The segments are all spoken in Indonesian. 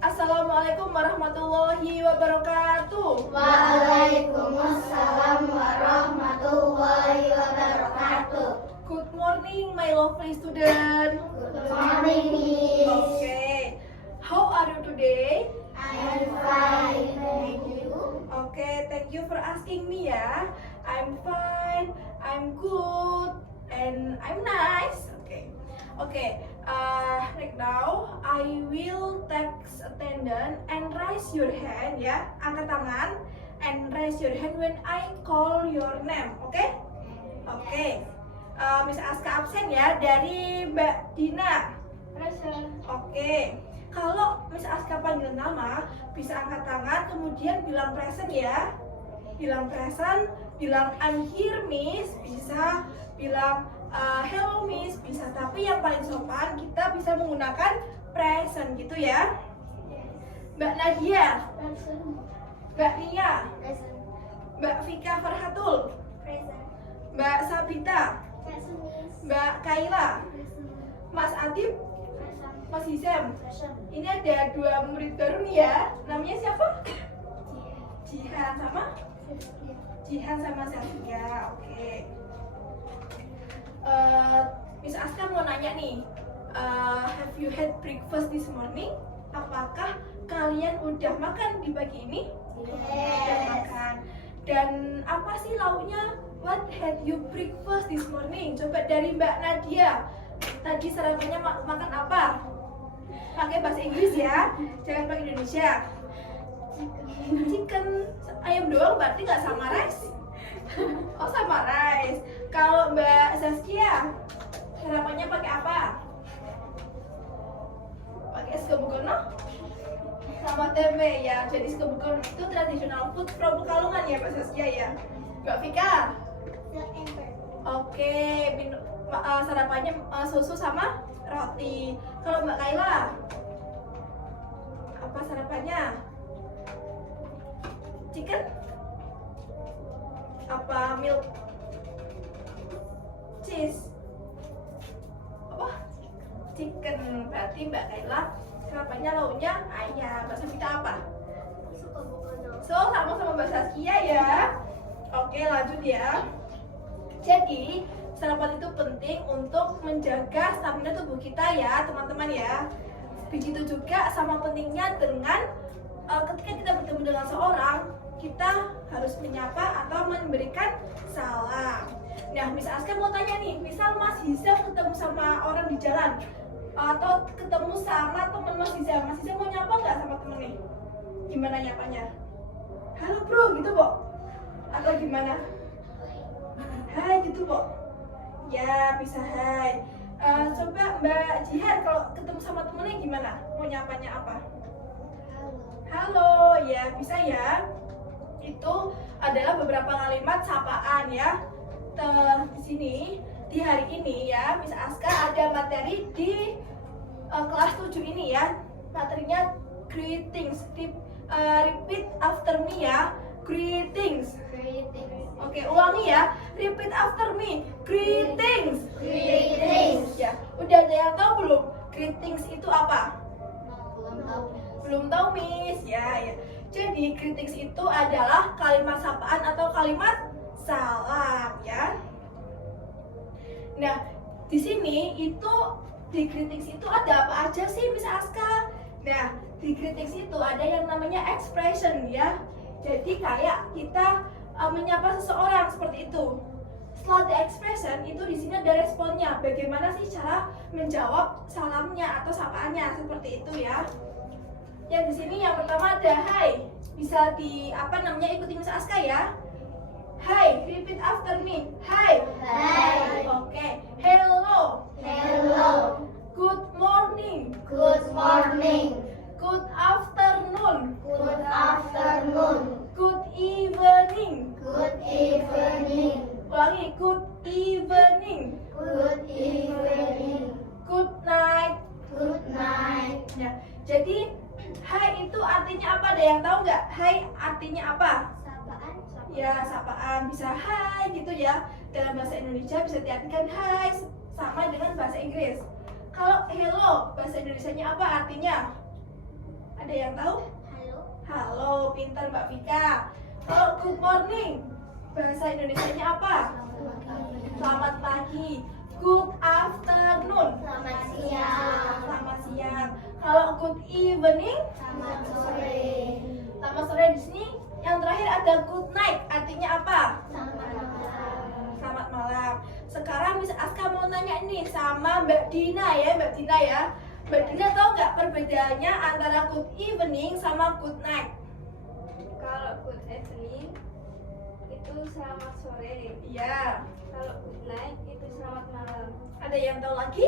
Assalamualaikum warahmatullahi wabarakatuh. Waalaikumsalam warahmatullahi wabarakatuh. Good morning, my lovely student. Good morning, Miss. Okay, how are you today? I'm fine, thank you. Okay, thank you for asking me ya. I'm fine, I'm good, and I'm nice. Okay. Right now I will take attendance and raise your hand ya. Angkat tangan and raise your hand when I call your name. Okay? Okay. Miss Aska absen ya. Dari Mbak Dina. Present. Oke. Kalau Miss Aska panggil nama, bisa angkat tangan kemudian bilang present ya. Bilang present, bilang I'm here Miss, bisa bilang hello Miss, bisa. Tapi yang paling sopan kita bisa menggunakan present gitu ya. Mbak Nadia, Present. Mbak Nia, Present. Mbak Vika Farhatul, Present. Mbak Sabita, Present, Miss. Mbak Kaila, Present. Mas Adib, Present. Mas Hisam. Present. Ini ada dua murid baru nih ya. Namanya siapa? Jihan sama Jihan sama Sylvia. Oke. Miss Aska mau nanya nih, have you had breakfast this morning? Apakah kalian udah makan di pagi ini? Udah makan. Dan apa sih lauknya? What had you breakfast this morning? Coba dari Mbak Nadia. Tadi sarapannya makan apa? Pakai bahasa Inggris ya, jangan pakai Indonesia. Chicken, ayam doang berarti nggak sama rice? Oh sama rice. Kalau Mbak Saskia, sarapannya pakai apa? Pakai skebukono sama tempe ya. Jadi skebukono itu tradisional food from Pekalongan ya Mbak Saskia ya. Mbak Vika? Oke, sarapannya susu sama roti. Kalau Mbak Kaila, apa sarapannya? Chicken? Apa milk? Cheese? Apa? Chicken. Berarti Mbak Kaila sarapannya lauknya ayam. Mbak Sabita apa? So, sama Mbak Saskia ya. Oke, lanjut ya. Jadi, sarapan itu penting untuk menjaga stamina tubuh kita ya, teman-teman ya. Begitu juga sama pentingnya dengan ketika kita bertemu dengan seorang, kita harus menyapa atau memberikan salam. Nah, Miss Aska mau tanya nih, misal Mas Hisam ketemu sama orang di jalan atau ketemu sama teman Mas Hisam mau nyapa nggak sama temennya? Gimana nyapanya? Halo bro, gitu Bo? Atau gimana? Hai gitu Bo? Ya, bisa hai. Coba Mbak Jihan kalau ketemu sama temennya gimana? Mau nyapanya apa? Halo, ya bisa ya. Itu adalah beberapa kalimat sapaan ya. Di sini, di hari ini ya, Miss Aska ada materi di kelas 7 ini ya. Materinya greetings. Repeat after me ya. Greetings. Oke, ulangi ya. Repeat after me. Greetings. Ya, udah ada yang tahu belum? Greetings itu apa? Belum tahu, Miss. Ya. Jadi greetings itu adalah kalimat sapaan atau kalimat salam ya. Nah, di sini itu di greetings itu ada apa aja sih Miss Aska? Nah, di greetings itu ada yang namanya expression ya. Jadi kayak kita menyapa seseorang seperti itu. Setelah the expression itu di sini ada responnya. Bagaimana sih cara menjawab salamnya atau sapaannya seperti itu ya. Yang di sini yang pertama ada hi. Bisa ikuti Miss Aska ya. Hi, repeat after me. Hi. Hi. Oke. Hello. Hello. Good morning. Good morning. Good afternoon. Good afternoon. Good evening. Good evening. Ulangi, good evening. Good evening. Good night. Good night. Ya, jadi hai itu artinya apa? Ada yang tahu nggak? Hai artinya apa? Sapaan. Ya, sapaan. Bisa hai gitu ya. Dalam bahasa Indonesia bisa diartikan hai sama dengan bahasa Inggris. Kalau hello, bahasa Indonesianya apa artinya? Ada yang tahu? Halo. Halo, pintar Mbak Vika. Kalau good morning, bahasa Indonesianya apa? Selamat pagi. Good afternoon. Selamat siang. Selamat siang. Kalau good evening, Selamat sore. selamat sore di sini. Yang terakhir ada good night. Artinya apa? Selamat malam. Selamat malam. Sekarang Miss Aska mau nanya nih sama Mbak Dina ya, Mbak Dina ya. Mbak Dina tahu nggak perbedaannya antara good evening sama good night? Kalau good evening itu selamat sore. Iya. Kalau good night itu selamat malam. Ada yang tahu lagi?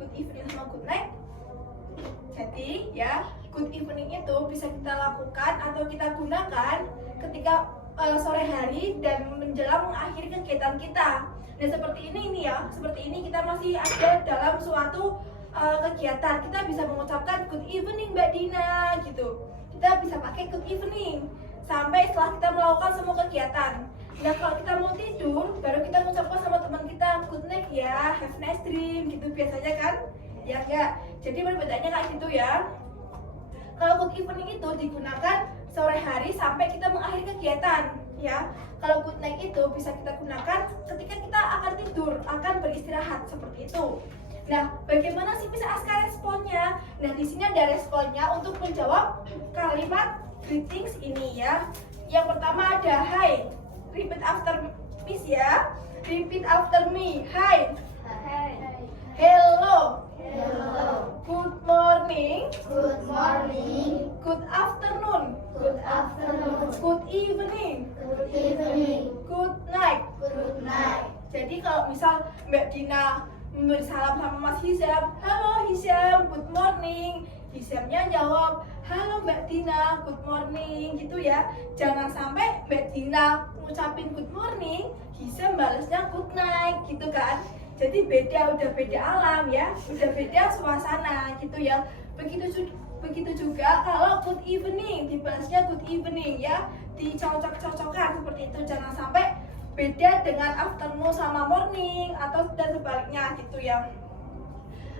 Good evening sama good night. Jadi ya, good evening itu bisa kita lakukan atau kita gunakan ketika sore hari dan menjelang mengakhiri kegiatan kita. Nah seperti ini ya, seperti ini kita masih ada dalam suatu kegiatan. Kita bisa mengucapkan good evening Mbak Dina gitu. Kita bisa pakai good evening sampai setelah kita melakukan semua kegiatan. Nah kalau kita mau tidur, baru kita mengucapkan sama teman kita good night ya, have nice dream gitu biasanya kan? Ya enggak. Jadi perbedaannya kayak gitu ya. Kalau good evening itu digunakan sore hari sampai kita mengakhiri kegiatan ya. Kalau good night itu bisa kita gunakan ketika kita akan tidur, akan beristirahat seperti itu. Nah, bagaimana sih bisa Aska responnya? Nah, di sini ada responnya untuk menjawab kalimat greetings ini ya. Yang pertama ada hi. Repeat after me ya. Repeat after me. Hi. Hai. Hello. Hello. Good morning. Good morning. Good afternoon. Good afternoon. Good evening. Good evening. Good night. Good night. Jadi kalau misal Mbak Dina memberi salam sama Mas Hisham, halo Hisham, good morning. Hishamnya jawab, halo Mbak Dina, good morning, gitu ya. Jangan sampai Mbak Dina ngucapin good morning, Hisham balasnya good night, gitu kan. Jadi udah beda alam ya, udah beda suasana, gitu ya. Begitu juga kalau good evening, dibalasnya good evening ya, dicocok-cocokkan seperti itu. Jangan sampai beda dengan afternoon sama morning atau dan sebaliknya gitu ya.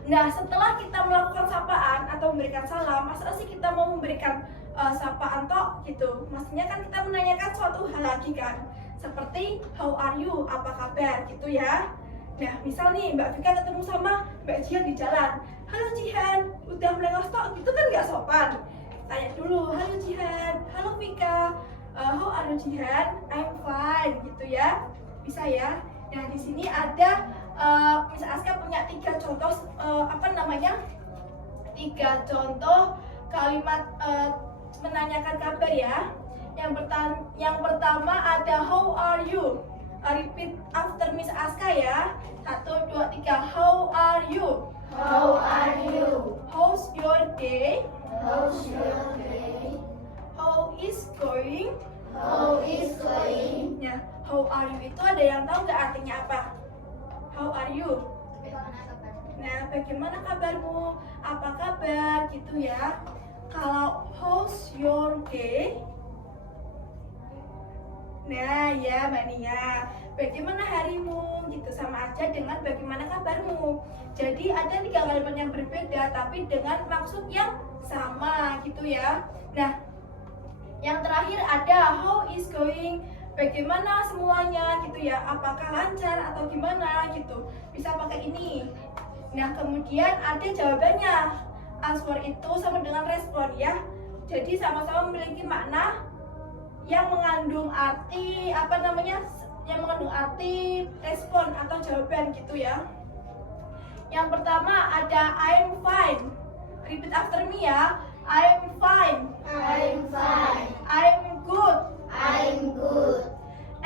Nah setelah kita melakukan sapaan atau memberikan salam, masa sih kita mau memberikan sapaan tok gitu? Maksudnya kan kita menanyakan suatu hal lagi kan, seperti how are you, apa kabar gitu ya. Nah misal nih Mbak Vika ketemu sama Mbak Jihan di jalan, halo Jihan, udah melengos tok gitu kan nggak sopan. Tanya dulu, halo Jihan, halo Vika, how are you Jihan? I'm fine gitu ya, bisa ya. Nah di sini ada Miss Aska punya 3 contoh tiga contoh kalimat menanyakan kabar ya. Yang pertama ada how are you? Repeat after Miss Aska ya. 1, 2, 3. How are you? How are you? How's your day? How's your day? How is going? How is going? Ya, how are you itu ada yang tahu nggak artinya apa? How are you? Nah, bagaimana kabarmu? Apa kabar? Gitu ya. Kalau how's your day? Nah, ya Mbak Nia, bagaimana harimu? Gitu sama aja dengan bagaimana kabarmu. Jadi ada 3 kalimat yang berbeda tapi dengan maksud yang sama gitu ya. Nah, yang terakhir ada how is going, bagaimana semuanya gitu ya, apakah lancar atau gimana gitu, bisa pakai ini. Nah kemudian ada jawabannya, answer itu sama dengan respon ya, jadi sama-sama memiliki makna yang mengandung arti yang mengandung arti respon atau jawaban gitu ya. Yang pertama ada I'm fine, repeat after me ya. I'm fine. I'm fine. I'm good. I'm good.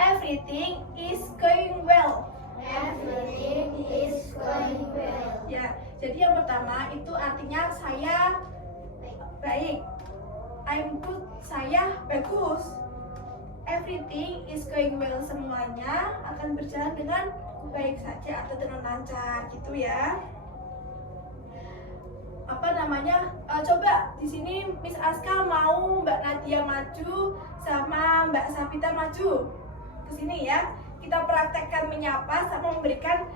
Everything is going well. Everything is going well. Ya, jadi yang pertama itu artinya saya baik. I'm good, saya bagus. Everything is going well, semuanya akan berjalan dengan baik saja atau dengan lancar gitu ya. Coba di sini Miss Aska mau Mbak Nadia maju sama Mbak Sabita maju ke sini ya. Kita praktekkan menyapa sama memberikan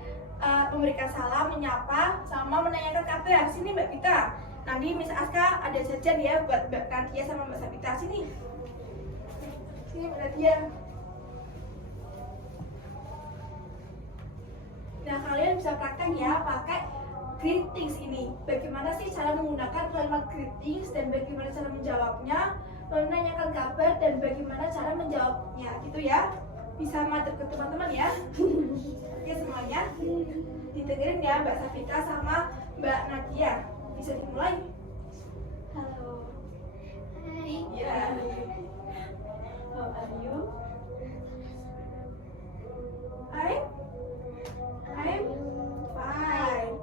salam, menyapa sama menanyakan kabar. Sini Mbak Vita. Nanti Miss Aska ada jajan ya buat Mbak Nadia sama Mbak Sabita. Sini Mbak Nadia. Nah, kalian bisa praktek ya pakai greetings ini. Bagaimana sih cara menggunakan kalimat greetings dan bagaimana cara menjawabnya, menanyakan kabar dan bagaimana cara menjawabnya gitu ya. Bisa materi ke teman-teman ya. Oke semuanya. Didengerin ya Mbak Sabita sama Mbak Nadia. Bisa dimulai? Halo. Ya. How are you? I'm fine.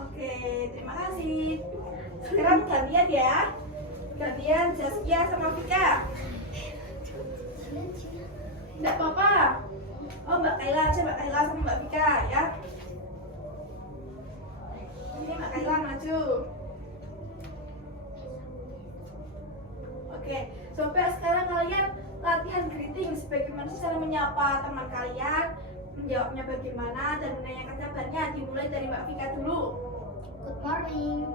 Oke, terima kasih. Sekarang gantian ya. Gantian Zaskia sama Vika. Enggak apa-apa. Oh, Mbak Kayla aja, Mbak Kayla sama Mbak Vika ya. Ini Mbak Kayla maju. Oke, coba sekarang kalian latihan greetings. Bagaimana sih cara menyapa teman kalian, menjawabnya bagaimana, dan menanyakan kabarnya. Dimulai dari Mbak Vika dulu. Good morning.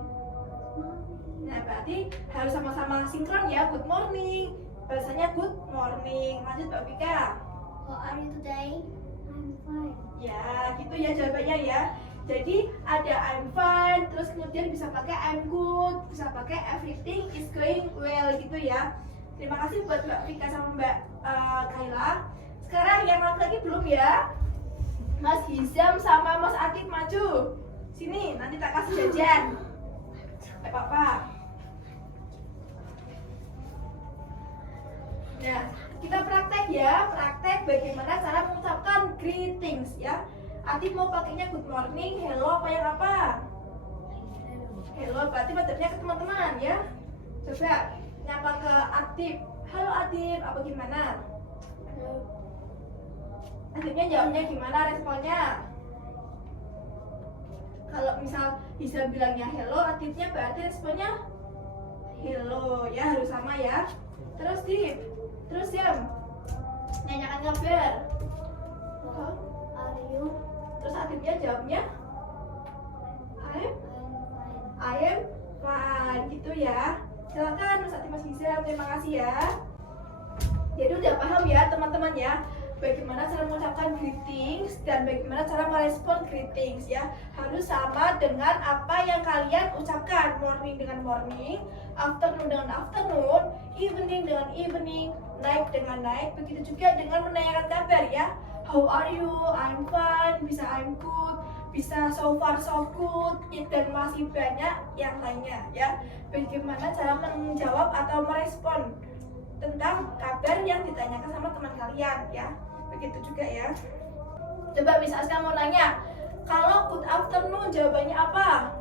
Nah, berarti harus sama-sama sinkron ya. Good morning. Bahasanya good morning. Lanjut Mbak Vika. How are you today? I'm fine. Ya, gitu ya jawabannya ya. Jadi ada I'm fine, terus kemudian bisa pakai I'm good, bisa pakai everything is going well gitu ya. Terima kasih buat Mbak Vika sama Mbak Kayla. Sekarang yang laki-laki belum ya. Mas Hizam sama Mas Atif maju. Sini, nanti tak kasih jajan. Gak apa-apa. Nah, kita praktek ya, praktek bagaimana cara mengucapkan greetings ya. Atif mau pakainya good morning, hello, apa yang apa? Hello, berarti materinya ke teman-teman ya. Coba nyapa ke Atif. Halo Atif, apa gimana? Atifnya jawabnya gimana, responnya? Kalau misal bisa bilangnya hello, Atifnya berarti responnya hello ya, harus sama ya. Terus Div, terus Yam, nanyakan kabar. How are you? Terus Atifnya jawabnya I am fine gitu ya. Silakan Mas Atif, Mas Hizam, terima kasih ya. Jadi udah paham ya teman-teman ya, bagaimana cara mengucapkan greetings dan bagaimana cara merespon greetings ya. Harus sama dengan apa yang kalian ucapkan. Morning dengan morning, afternoon dengan afternoon, evening dengan evening, night dengan night. Begitu juga dengan menanyakan kabar ya. How are you? I'm fine. Bisa I'm good, bisa so far so good, dan masih banyak yang lainnya ya. Bagaimana cara menjawab atau merespon tentang kabar yang ditanyakan sama teman kalian ya. Begitu juga ya. Coba Miss Aska mau nanya, kalau good afternoon jawabannya apa?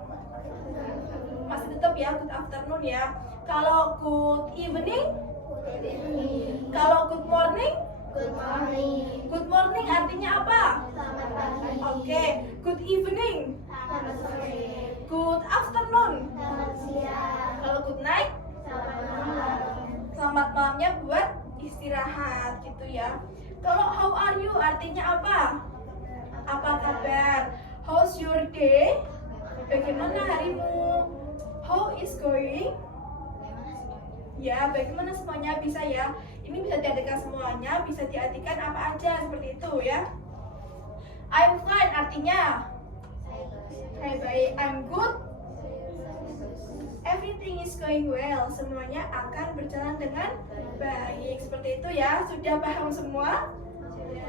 Masih tetap ya good afternoon ya. Kalau good evening? Good evening. Kalau good morning? Good morning. Good morning artinya apa? Selamat pagi. Oke, good evening. Selamat sore. Good afternoon. Selamat siang. Kalau good night? Selamat malam. Selamat malamnya buat istirahat gitu ya. Kalau how are you artinya apa? Apa kabar? How's your day? Bagaimana harimu? How is going? Ya, bagaimana semuanya bisa ya. Ini bisa diartikan semuanya, bisa diartikan apa aja seperti itu ya. I'm fine artinya saya baik. I'm good. Everything is going well. Semuanya akan berjalan dengan baik. Seperti itu ya. Sudah paham semua?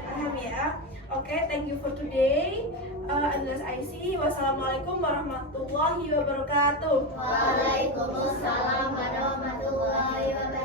Paham ya. Oke, thank you for today. Unless I see. Wassalamualaikum warahmatullahi wabarakatuh. Waalaikumsalam warahmatullahi wabarakatuh.